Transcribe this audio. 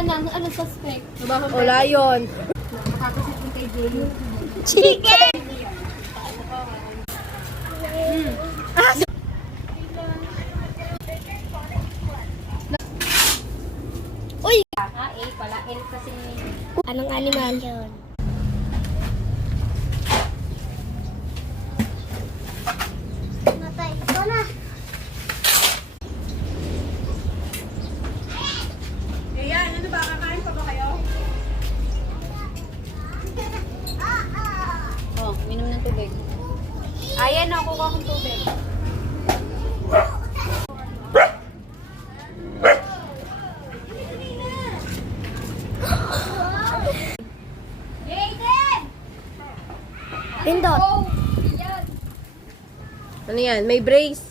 ng ano suspect? O, lion. Makakasit mo kay Jay. Chicken! Uy! Ah, eh, pala. L kasi. Anong animal yun? Matay. Ito na. Ayan, ano ba? Kakain pa ba kayo? Oh, minom ng tubig. Ayan na, kukuha kong tubig. Pindot. Oh, yan. Ano yan? May brace.